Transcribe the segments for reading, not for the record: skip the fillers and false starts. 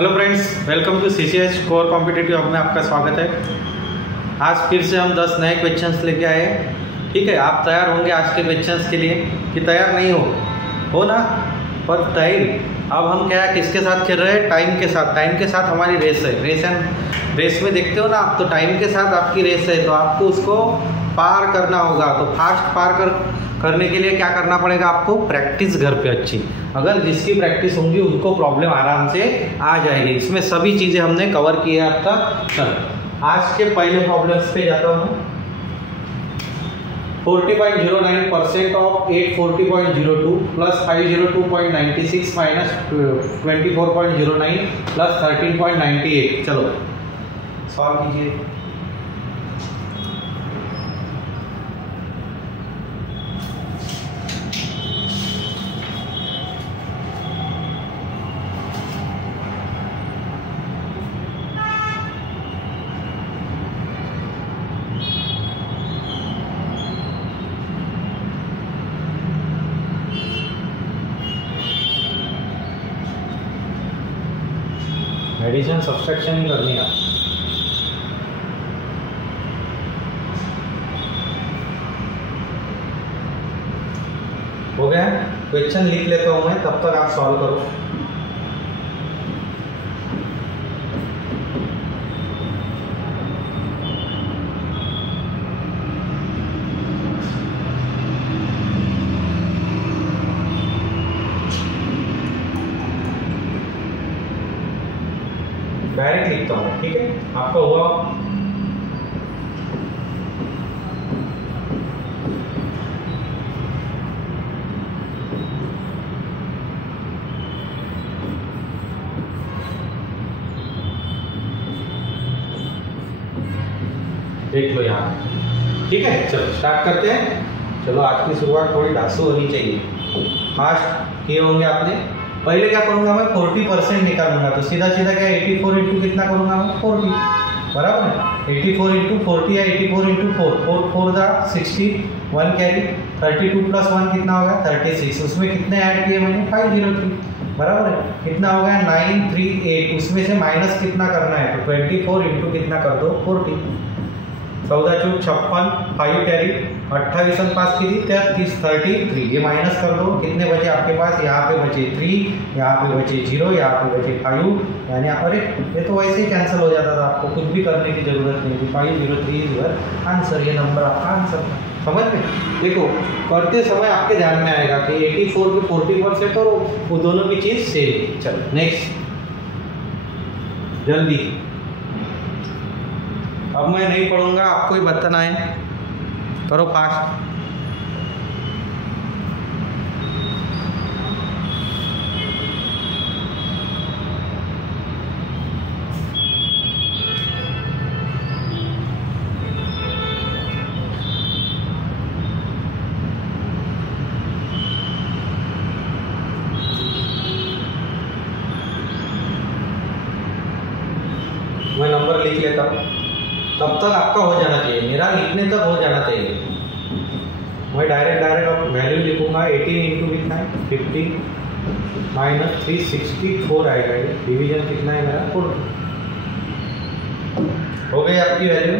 Hello friends, welcome to CCH core competitive hub में आपका स्वागत है। आज फिर से हम 10 नए क्वेश्चंस लेके आए। ठीक है, आप तैयार होंगे आज के क्वेश्चंस के लिए कि तैयार नहीं हो ना? पर तैयार। अब हम क्या है, किसके साथ खेल रहे हैं? टाइम के साथ। टाइम के साथ हमारी रेस है। रेस में देखते हो ना आप, तो टाइम के साथ आपकी रेस है, तो आपको उसको पार करना होगा। तो फास्ट करने के लिए क्या करना पड़ेगा आपको? प्रैक्टिस घर पे अच्छी। अगर जिसकी प्रैक्टिस होंगी उनको प्रॉब्लम आराम से आ जाएगी। इसमें सभी चीज़ें हमने कवर की है अब तक। चलो आज के पहले प्रॉब्लम्स पे जाता हूँ। 40.09% ऑफ 840.02 प्लस 502.96 माइनस 24.09 प्लस 13.98। चलो सॉल्व कीजिए। एडिशन सब्सट्रैक्शन ही करनी है। हो गया? क्वेश्चन लिख लेता हूं मैं, तब तक आप सॉल्व करो। डायरेक्ट लिखता हूँ, ठीक है? आपका हुआ? देख लो यहाँ, ठीक है? चलो स्टार्ट करते हैं। चलो आज की शुरुआत थोड़ी धांसू होनी चाहिए। फास्ट किए होंगे आपने। पहले क्या करूंगा मैं? 40% निकालूंगा। तो सीधा सीधा क्या 84 इंटू कितना करूंगा मैं? 40, बराबर है। 84 इंटू 40 या 84 इंटू 4, 4 4 जा 60, 1 कैरी, 32 प्लस 1 कितना होगा? 36। उसमें कितने ऐड किए मैंने? 503, बराबर है। कितना हो गया? 938। उसमें से माइनस कितना करना है? तो 24 इंटू कितना कर दो? 40। 14 चौक 56, 5 कैरी, 28 पास की थी 33, 33। ये माइनस कर दो, कितने बचे आपके पास? यहाँ पे बचे 3, यहाँ पे बचे 0, यहाँ पे बचे 5, यानी अरे ये तो वैसे ही कैंसिल हो जाता था, आपको कुछ भी करने की जरूरत नहीं थी। 503 इज योर आंसर। ये नंबर आपका आंसर था। समझ में? देखो करते समय आपके ध्यान में आएगा कि 84 पे 40% और वो दोनों की चीज सेम। चलो नेक्स्ट, जल्दी। अब मैं नहीं पढ़ूंगा, आपको ही बताना है। करो फास्ट। मैं नंबर लिख लेता हूँ, तब तक आपका हो जाना चाहिए। मेरा लिखने तक हो जाना चाहिए। मैं डायरेक्ट अब वैल्यू लिखूंगा। 18 इंटू कितना है? 50 माइनस 364 आएगा। ये डिवीजन कितना है मेरा? 40। हो गई आपकी वैल्यू।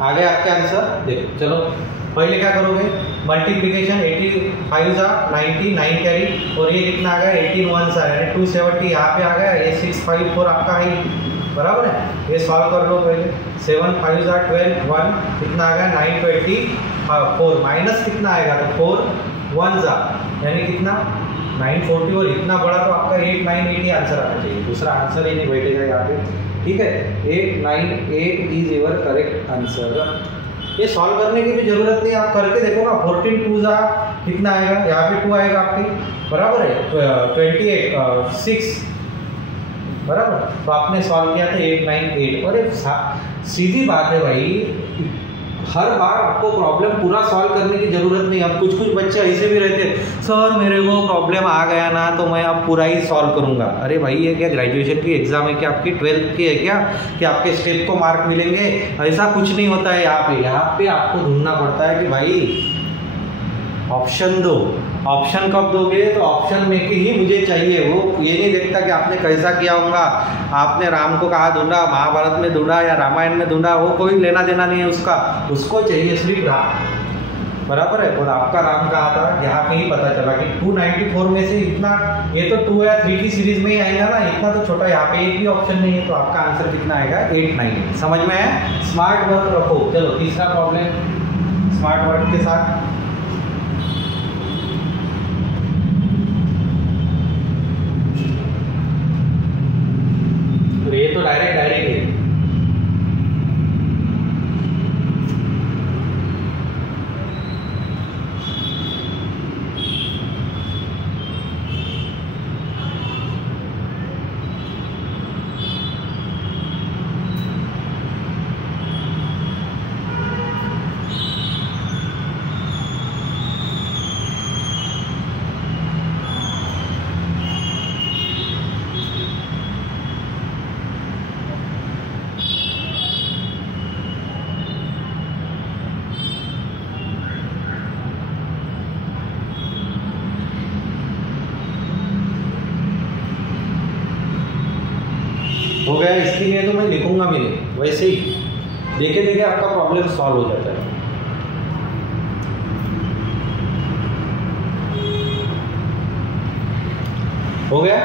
आ गया आपका आंसर। देखो चलो पहले क्या करोगे? मल्टीप्लीकेशन 85 जा 90, 9 कैरी, और ये कितना आ गया? 18 1 सा यानी 270 यहाँ पे आ गया। ये 654 आपका है, बराबर है। ये सॉल्व कर लो पहले। 7 5 जा 12, 1 कितना आ गया? 924 माइनस कितना आएगा? तो 4 1 जा यानी कितना? 940, और इतना बड़ा तो आपका 898 आंसर आना चाहिए। दूसरा आंसर ही नहीं बैठेगा यहाँ पे, ठीक है? 898 इज योर करेक्ट आंसर। ये सॉल्व करने की भी जरूरत नहीं, आप करके देखो ना। 14 2 जा कितना आएगा? यहाँ पे 2 आएगा आपके, बराबर है। 28 6, बराबर। तो आपने सॉल्व किया था 898। अरे सीधी बात है भाई, हर बार आपको प्रॉब्लम पूरा सॉल्व करने की जरूरत नहीं। अब कुछ बच्चे ऐसे भी रहते हैं, सर मेरे को प्रॉब्लम आ गया ना तो मैं अब पूरा ही सॉल्व करूंगा। अरे भाई ये क्या ग्रेजुएशन की एग्जाम है क्या? आपकी 12th की है क्या कि आपके स्टेप को मार्क मिलेंगे? ऐसा कुछ नहीं होता है। यहाँ पे आपको ढूंढना पड़ता है कि भाई ऑप्शन दो, ऑप्शन कब दोगे? तो ऑप्शन में के ही मुझे चाहिए। वो ये नहीं देखता कि आपने कैसा किया होगा, आपने राम को कहाँ ढूंढा, महाभारत में ढूंढा या रामायण में ढूंढा, वो कोई लेना देना नहीं है उसका। उसको चाहिए सिर्फ राम, बराबर है। और आपका राम कहा था, यहाँ पे ही पता चला कि 294 में से इतना, ये तो 2 या 3 की सीरीज में ही आएगा ना, इतना तो छोटा, यहाँ पे एक भी ऑप्शन नहीं है, तो आपका आंसर कितना आएगा? 8, 9। समझ में है? स्मार्ट वर्क रखो। चलो तीसरा प्रॉब्लम स्मार्ट वर्क के साथ। तो ये तो डायरेक्ट है। हो गया। इसके लिए तो मैं लिखूंगा भी नहीं, वैसे ही देखे देखे आपका प्रॉब्लम सॉल्व हो जाता है। हो गया।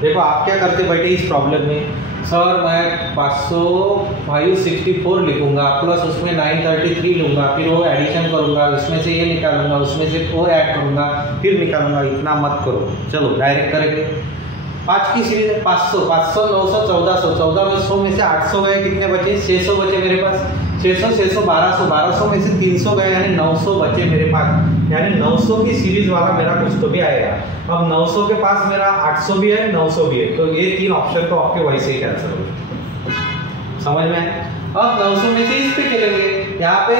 देखो आप क्या करते बैठे इस प्रॉब्लम में, सर मैं 564 लिखूंगा प्लस उसमें 933 लूंगा, फिर वो एडिशन करूंगा, इसमें से ये निकालूंगा, उसमें से वो ऐड करूंगा, फिर निकालूंगा। इतना मत करो। चलो डायरेक्ट करेंगे। 5 की सीरीज है, 500, 500, 900, 1400, 14 में 100 में से 800 गए, कितने बचे? 600 बचे मेरे पास। 600, 600, 1200, 1200 में से 300 गए, यानी 900 बचे मेरे पास। यानी 900 की सीरीज वाला मेरा कुछ तो भी आएगा। अब 900 के पास मेरा 800 भी है, 900 भी है, तो ये 3 ऑप्शन तो आपके वैसे ही कैंसिल हो गए। समझ में? अब 900 में से इस पे खेलेंगे। यहाँ पे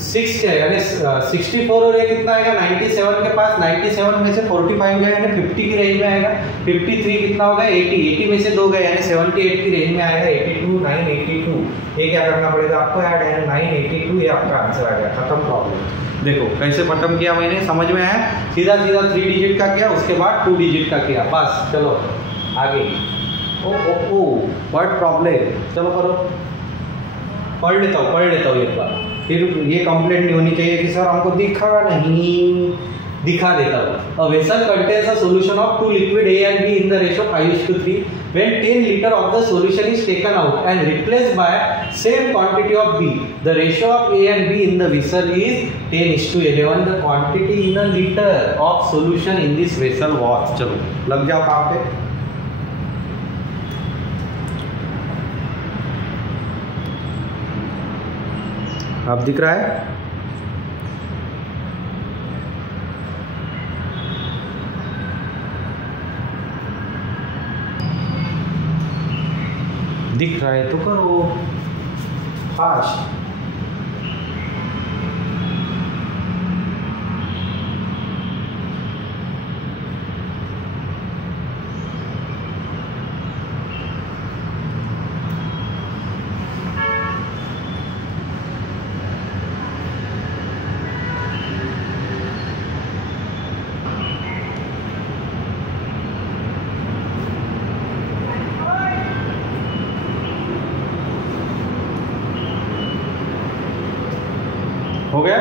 6 है, यानी 64 और ये कितना आएगा? 97 के पास 97 में से 45 गए, यानी 50 की रेंज में आएगा। 53 कितना होगा? 80, 80 में से 2 गए, यानी 78 की रेंज में आएगा। 82, 982, ये क्या करना पड़ेगा आपको? ऐड है 982, ये आपका आंसर आ गया। खत्म प्रॉब्लम। देखो कैसे खत्म किया मैंने, समझ में है? सीधा सीधा 3 डिजिट का किया, उसके बाद 2 डिजिट का किया, बस। चलो आगे। ओ वर्ड प्रॉब्लम, चलो करो। पढ़ लेता हूँ एक बार, फिर ये कंप्लेंट नहीं होनी चाहिए कि सर हमको दिखा नहीं। दिखा देता हूँ। A vessel contains a solution of 2 liquid A and B in the ratio 5:3. When 10 liter of the solution is taken out and replaced by same quantity of B, the ratio of A and B in the vessel is 10:11. The quantity in a liter of solution in this vessel was। चलो लग जाओ काम पे। अब दिख रहा है? दिख रहा है तो करो फास्ट। हो गया?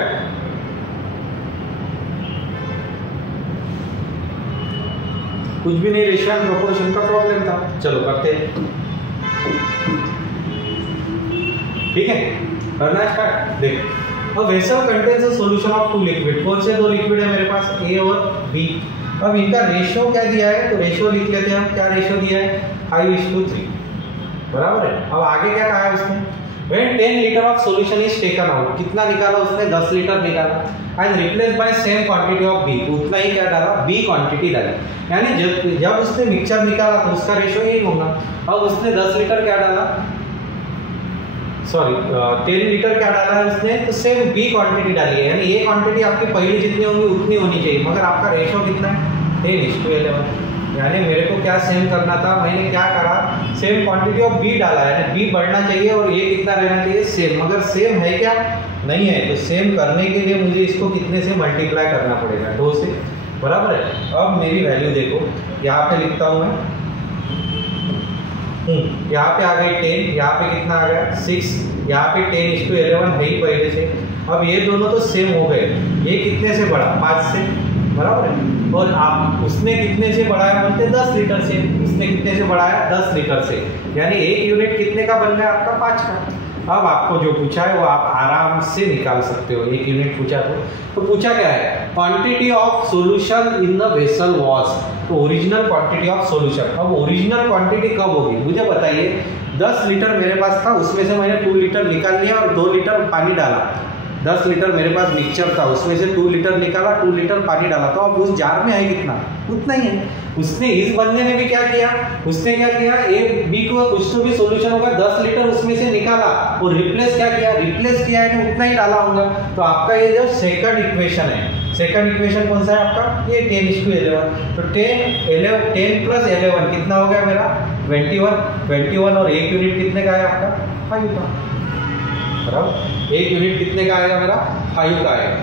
कुछ भी नहीं, रेशियो एंड प्रोपोर्शन का प्रॉब्लम था। चलो करते हैं, ठीक है? करना स्टार्ट। देख, अब vessel contains a solution of 2 liquid. कौन से 2 लिक्विड है मेरे पास? ए और बी। अब इनका रेशियो क्या दिया है? तो रेशियो लिख लेते हैं हम। क्या रेशियो दिया है? 5:3, बराबर है। अब आगे क्या कहा है उसने? When 10 liter of solution is taken out, कितना निकाला उसने? 10 लीटर निकाला। And replaced by same quantity of B, उतना ही क्या डाला? B क्वांटिटी डाली। यानी जब उसने मिक्सचर निकाला तो उसका रेशियो यही होगा। अब उसने 10 लीटर क्या डाला? सॉरी 10 लीटर क्या डाला है उसने? तो सेम B क्वांटिटी डाली है। यानी ये क्वांटिटी आपकी पहले जितनी होंगी उतनी होनी चाहिए, मगर आपका रेशियो कितना है? 10:11। यानी मेरे को क्या सेम करना था? मैंने क्या करा? सेम क्वांटिटी ऑफ बी डाला है, यानी बी बढ़ना चाहिए और ये कितना रहना चाहिए? सेम। मगर सेम है क्या? नहीं है, तो सेम करने के लिए मुझे इसको कितने से मल्टीप्लाई करना पड़ेगा, 2 से, बराबर है। अब मेरी वैल्यू देखो, यहाँ पे लिखता हूँ मैं, यहाँ पे आ गई 10, यहाँ पे कितना आ गया 6, यहाँ पे 10:11 है ही पहले से। अब ये दोनों तो सेम हो गए, ये कितने से बढ़ा, 5 से, बराबर है। और आप उसने कितने से बढ़ाया बोलते 10 लीटर से, उसने कितने से बढ़ाया 10 लीटर से, यानी 1 यूनिट कितने का बन गया आपका 5 का। अब आपको जो पूछा है वो आप आराम से निकाल सकते हो, 1 यूनिट पूछा तो पूछा क्या है, quantity of solution in the vessel was, तो ओरिजिनल क्वांटिटी ऑफ सॉल्यूशन। अब ओरिजिनल क्वांटिटी कब होगी मुझे बताइए, 10 लीटर मेरे पास था, उसमें से मैंने 2 लीटर निकाल लिया और 2 लीटर पानी डाला। 10 लीटर मेरे पास मिक्सचर था, उसमें से 2 लीटर निकाला, 2 लीटर पानी डाला, तो अब उस जार में है कितना, उतना ही है। उसने इस बंदे ने भी क्या किया, उसने क्या किया, ए बी को कुछ तो भी सॉल्यूशन होगा, 10 लीटर उसमें से निकाला और रिप्लेस क्या किया, रिप्लेस किया है, उतना ही डाला होगा। तो आपका ये जो सेकंड इक्वेशन है, सेकंड इक्वेशन कौन सा है आपका, ये 10:11, तो 10 प्लस 11 कितना हो गया मेरा 21 और 1 यूनिट कितने का है आपका 5 का, बराबर। 1 यूनिट कितने का आएगा मेरा 5 का आएगा।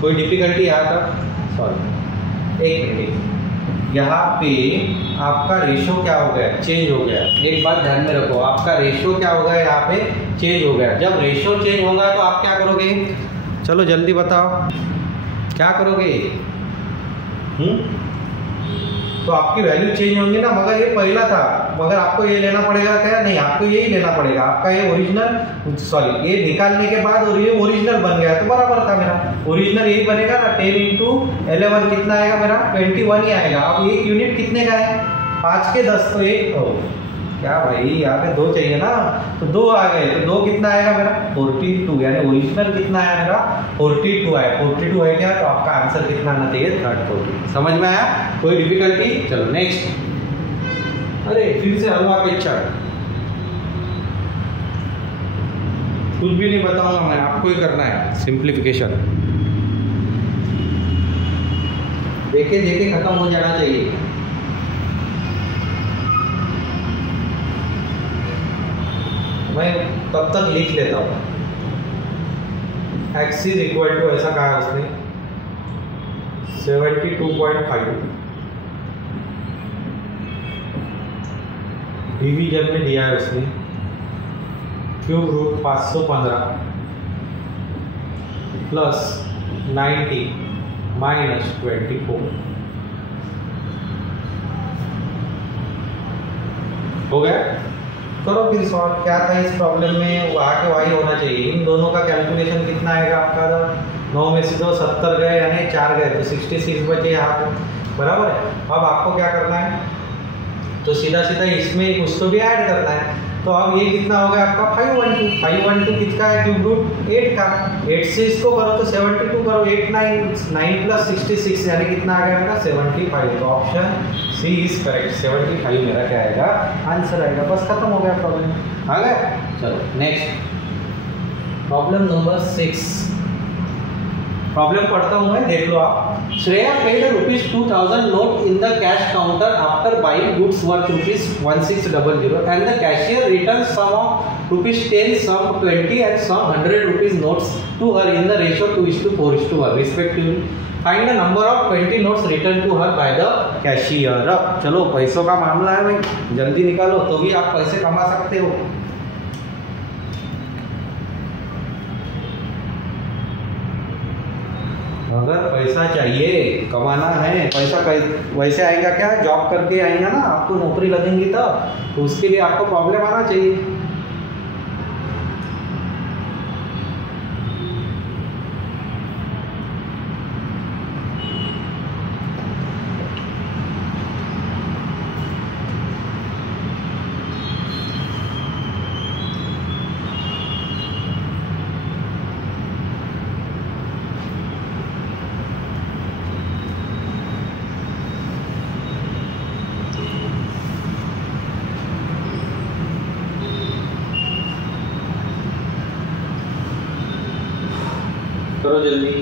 कोई डिफिकल्टी आया था, सॉरी 1 मिनट, यहाँ पे आपका रेशो क्या हो गया, चेंज हो गया। एक बात ध्यान में रखो, आपका रेशो क्या हो गया, यहाँ पे चेंज हो गया। जब रेशो चेंज होगा तो आप क्या करोगे, चलो जल्दी बताओ क्या करोगे, तो आपकी वैल्यू चेंज होंगी ना, मगर ये पहला था, मगर आपको ये लेना पड़ेगा क्या, नहीं आपको यही लेना पड़ेगा, आपका ये ओरिजिनल, सॉरी ये निकालने के बाद और ये ओरिजिनल बन गया तो बराबर था मेरा, ओरिजिनल यही बनेगा ना। 10 × 11 कितना आएगा मेरा 21 ही आएगा। अब 1 यूनिट कितने का है 5 के 10, तो 1 क्या भाई यहाँ पे 2 चाहिए ना, तो 2 आ गए, तो 2 कितना आएगा मेरा 42, यानी ओरिजिनल कितना आया मेरा 42 आया। 42 है क्या, तो आपका आंसर कितना आना चाहिए 30। समझ में आया, कोई डिफिकल्टी, चलो नेक्स्ट। अरे फिर से हलवा पे इच्छा, कुछ भी नहीं बताऊंगा मैं, आपको ही करना है सिंप्लीफिकेशन, देखे देखे खत्म हो जाना चाहिए। मैं तब तक लिख लेता हूँ, x इज इक्वल टू, ऐसा कहा है उसने 72.5, डिवीजन में दिया है उसने क्यूब रूट 515 प्लस 90 माइनस 24 हो गया। करो फिर सॉल्व, क्या था इस प्रॉब्लम में, वो आके वही होना चाहिए। इन दोनों का कैलकुलेशन कितना आएगा आपका, 9 में से 2 70 गए, यानी 4 गए, तो 66 बचे यहाँ पे, बराबर है। अब आपको क्या करना है, तो सीधा सीधा इसमें कुछ तो भी ऐड करना है। तो अब ये कितना हो गया आपका 512 किसका है, क्यूब रूट 8 का, 8 से इसको करो तो 72 करो, 8 9 प्लस 66 यानी कितना आ गया मेरा 75। तो ऑप्शन सी इज करेक्ट, 75 मेरा क्या आएगा आंसर आएगा। बस खत्म हो गया प्रॉब्लम, आ गया। चलो नेक्स्ट प्रॉब्लम नंबर 6, प्रॉब्लम पढ़ता हूँ मैं, देख लो आप। Shreya paid ₹2000 note in the cash counter after buying goods worth ₹1600 and the cashier returned sum of ₹10, sum 20 and sum 100 rupees notes to her in the ratio 2:4:1 respectively. Find the number of 20 notes returned to her by the cashier. अब चलो पैसों का मामला है भाई, जल्दी निकालो तो भी आप पैसे कमा सकते हो। अगर पैसा चाहिए, कमाना है, पैसा वैसे आएगा क्या, जॉब करके आएगा ना, आपको नौकरी लगेंगी तब, तो उसके लिए आपको प्रॉब्लम आना चाहिए। करो जल्दी।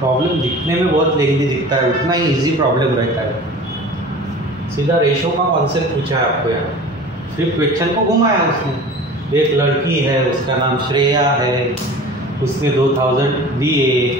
प्रॉब्लम दिखने में बहुत लेंदी दिखता है, उतना ही इजी प्रॉब्लम रहता है। सीधा रेशो का कॉन्सेप्ट पूछा है आपको यहाँ, सिर्फ क्वेश्चन को घुमाया उसने। एक लड़की है, उसका नाम श्रेया है, उसने 2000 दिए,